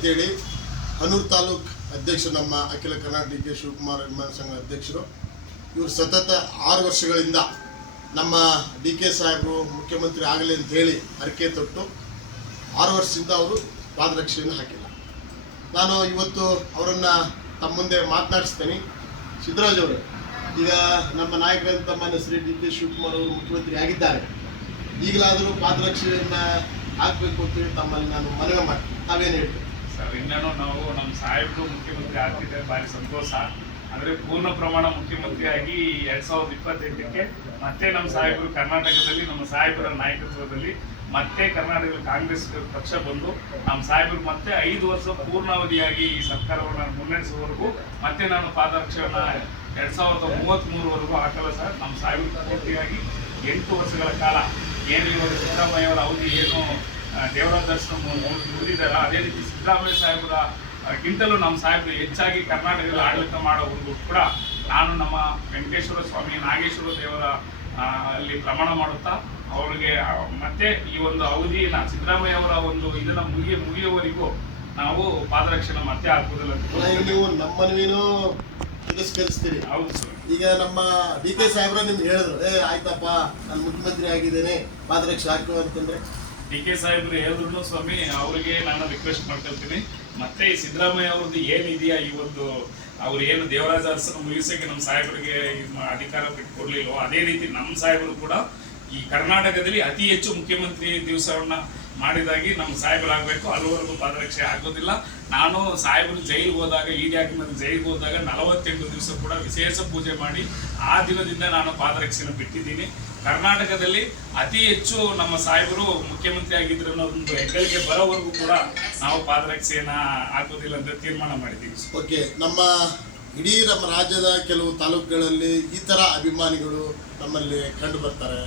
ಅಂತೇಳಿ ಹನೂರು ತಾಲೂಕ್ ಅಧ್ಯಕ್ಷರು, ನಮ್ಮ ಅಖಿಲ ಕರ್ನಾಟಕ ಡಿ ಕೆ ಶಿವಕುಮಾರ್ ಅಭಿಮಾನಿ ಸಂಘ ಅಧ್ಯಕ್ಷರು. ಇವರು ಸತತ 6 ವರ್ಷಗಳಿಂದ ನಮ್ಮ ಡಿ ಕೆ ಸಾಹೇಬರು ಮುಖ್ಯಮಂತ್ರಿ ಆಗಲಿ ಅಂತ ಹೇಳಿ ಹರಕೆ ತೊಟ್ಟು 6 ವರ್ಷದಿಂದ ಅವರು ಪಾದರಕ್ಷೆಯನ್ನು ಹಾಕಿಲ್ಲ. ನಾನು ಇವತ್ತು ಅವರನ್ನು ತಮ್ಮ ಮುಂದೆ ಮಾತನಾಡಿಸ್ತೇನೆ. ಸಿದ್ದರಾಜ್ ಅವರು, ಈಗ ನಮ್ಮ ನಾಯಕರಂತ ಮಾನ್ಯ ಶ್ರೀ ಡಿ ಕೆ ಶಿವಕುಮಾರ್ ಅವರು ಮುಖ್ಯಮಂತ್ರಿ ಆಗಿದ್ದಾರೆ. ಈಗಲಾದರೂ ಪಾದರಕ್ಷೆಯನ್ನು ಹಾಕಬೇಕು ಅಂತೇಳಿ ತಮ್ಮಲ್ಲಿ ನಾನು ಮನವಿ ಮಾಡ್ತೀನಿ. ತಾವೇನು ಹೇಳ್ತೀವಿ ಸರ್? ಇನ್ನೇನು ನಾವು ನಮ್ಮ ಸಾಹೇಬರು ಮುಖ್ಯಮಂತ್ರಿ ಆಗ್ತಿದ್ದಾರೆ, ಭಾರಿ ಸಂತೋಷ. ಅಂದರೆ ಪೂರ್ಣ ಪ್ರಮಾಣ ಮುಖ್ಯಮಂತ್ರಿಯಾಗಿ 2028ಕ್ಕೆ ಮತ್ತೆ ನಮ್ಮ ಸಾಹೇಬರು ಕರ್ನಾಟಕದಲ್ಲಿ, ನಮ್ಮ ಸಾಹೇಬರ ನಾಯಕತ್ವದಲ್ಲಿ ಮತ್ತೆ ಕರ್ನಾಟಕದಲ್ಲಿ ಕಾಂಗ್ರೆಸ್ ಪಕ್ಷ ಬಂದು ನಮ್ಮ ಸಾಹೇಬರು ಮತ್ತೆ 5 ವರ್ಷ ಪೂರ್ಣಾವಧಿಯಾಗಿ ಈ ಸರ್ಕಾರವನ್ನು ಮುನ್ನಡೆಸುವವರೆಗೂ ಮತ್ತೆ ನಾನು ಪಾದರಕ್ಷೆಯನ್ನು 2033ವರೆಗೂ ಹಾಕಲ್ಲ ಸರ್. ನಮ್ಮ ಸಾಹೇಬರು ಪೂರ್ತಿಯಾಗಿ 8 ವರ್ಷಗಳ ಕಾಲ ಏನು ಇವಾಗ ಸಿದ್ದರಾಮಯ್ಯ ಅವರ ಅವಧಿ ಏನು ದೇವರಾಜ ದರ್ಶನ ಮುಗಿದಿದ್ದಾರ, ಅದೇ ರೀತಿ ಸಿದ್ದರಾಮಯ್ಯ ಸಾಹೇಬರ ಗಿಂತಲೂ ನಮ್ಮ ಸಾಹೇಬರು ಹೆಚ್ಚಾಗಿ ಕರ್ನಾಟಕದಲ್ಲಿ ಆಡಳಿತ ಮಾಡೋವರೆಗೂ ಕೂಡ ನಾನು ನಮ್ಮ ವೆಂಕಟೇಶ್ವರ ಸ್ವಾಮಿ, ನಾಗೇಶ್ವರ ದೇವರ ಅಲ್ಲಿ ಪ್ರಮಾಣ ಮಾಡುತ್ತಾ ಅವರಿಗೆ ಮತ್ತೆ ಈ ಒಂದು ಅವಧಿನ ಸಿದ್ದರಾಮಯ್ಯ ಅವರ ಒಂದು ಇದನ್ನ ಮುಗಿಯುವವರೆಗೂ ನಾವು ಪಾದರಕ್ಷೆನ ಮತ್ತೆ ಹಾಕುವುದಿಲ್ಲ. ನೀವು ನಮ್ಮ ಮನವಿನೂ ತಿರಸ್ಕರಿಸ್ತೀರಿ? ಹೌದು ಸರ್. ಈಗ ನಮ್ಮ ಡಿ ಕೆ ಸಾಹೇಬ್ರ ನಿಮ್ಗೆ ಹೇಳಿದ್ರು, ಆಯ್ತಪ್ಪ ನಾನು ಮುಖ್ಯಮಂತ್ರಿ ಆಗಿದ್ದೇನೆ, ಪಾದರಕ್ಷೆ ಹಾಕು ಅಂತಂದ್ರೆ ಡಿ ಕೆ ಸಾಹೇಬ್ರು ಹೇಳಿದ್ರು ಸ್ವಾಮಿ, ಅವರಿಗೆ ನಾನು ರಿಕ್ವೆಸ್ಟ್ ಮಾಡ್ಕೊಳ್ತೀನಿ, ಮತ್ತೆ ಈ ಸಿದ್ದರಾಮಯ್ಯ ಅವ್ರದ್ದು ಏನಿದೆಯಾ ಈ ಒಂದು ಅವ್ರು ಏನು ದೇವರಾಜ ಅರಸನ ಮುಗಿಸೋಕೆ ನಮ್ಮ ಸಾಹೇಬರಿಗೆ ಅಧಿಕಾರ ಬಿಟ್ಟುಕೊಡ್ಲಿಲ್ವೋ ಅದೇ ರೀತಿ ನಮ್ಮ ಸಾಹೇಬರು ಕೂಡ ಈ ಕರ್ನಾಟಕದಲ್ಲಿ ಅತಿ ಹೆಚ್ಚು ಮುಖ್ಯಮಂತ್ರಿ ದಿವಸವನ್ನ ಮಾಡಿದಾಗಿ ನಮ್ಮ ಸಾಹೇಬರಾಗಬೇಕು. ಅಲ್ಲಿವರೆಗೂ ಪಾದರಕ್ಷೆ ಆಗೋದಿಲ್ಲ. ನಾನು ಸಾಹೇಬರು ಜೈಲಿಗೆ ಹೋದಾಗ, ಇಡಿ ಹಾಕಿದ ಜೈಲಿಗೆ ಹೋದಾಗ 48 ದಿವಸ ಕೂಡ ವಿಶೇಷ ಪೂಜೆ ಮಾಡಿ ಆ ದಿನದಿಂದ ನಾನು ಪಾದರಕ್ಷೆನ ಬಿಟ್ಟಿದ್ದೀನಿ. ಕರ್ನಾಟಕದಲ್ಲಿ ಅತಿ ಹೆಚ್ಚು ನಮ್ಮ ಸಾಹೇಬರು ಮುಖ್ಯಮಂತ್ರಿ ಆಗಿದ್ರು ಅನ್ನೋ ಒಂದು ಹೆಗ್ಗಳಿಕೆ ಬರೋವರೆಗೂ ಕೂಡ ನಾವು ಪಾದರಕ್ಷೆಯನ್ನ ಹಾಕೋದಿಲ್ಲ ಅಂತ ತೀರ್ಮಾನ ಮಾಡಿದ್ದೀವಿ. ಓಕೆ, ನಮ್ಮ ಇಡೀ ನಮ್ಮ ರಾಜ್ಯದ ಕೆಲವು ತಾಲೂಕುಗಳಲ್ಲಿ ಈ ಥರ ಅಭಿಮಾನಿಗಳು ನಮ್ಮಲ್ಲಿ ಕಂಡು ಬರ್ತಾರೆ.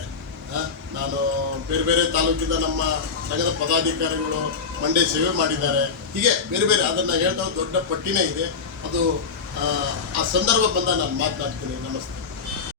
ನಾನು ಬೇರೆ ಬೇರೆ ತಾಲೂಕಿಂದ ನಮ್ಮ ಸಂಘದ ಪದಾಧಿಕಾರಿಗಳು ಮಂಡ್ಯ ಸೇವೆ ಮಾಡಿದ್ದಾರೆ. ಹೀಗೆ ಬೇರೆ ಬೇರೆ ಅದನ್ನು ಹೇಳ್ತಾ ದೊಡ್ಡ ಪಟ್ಟಿನೇ ಇದೆ. ಅದು ಆ ಸಂದರ್ಭ ಬಂದ ನಾನು ಮಾತನಾಡ್ತೀನಿ. ನಮಸ್ತೆ.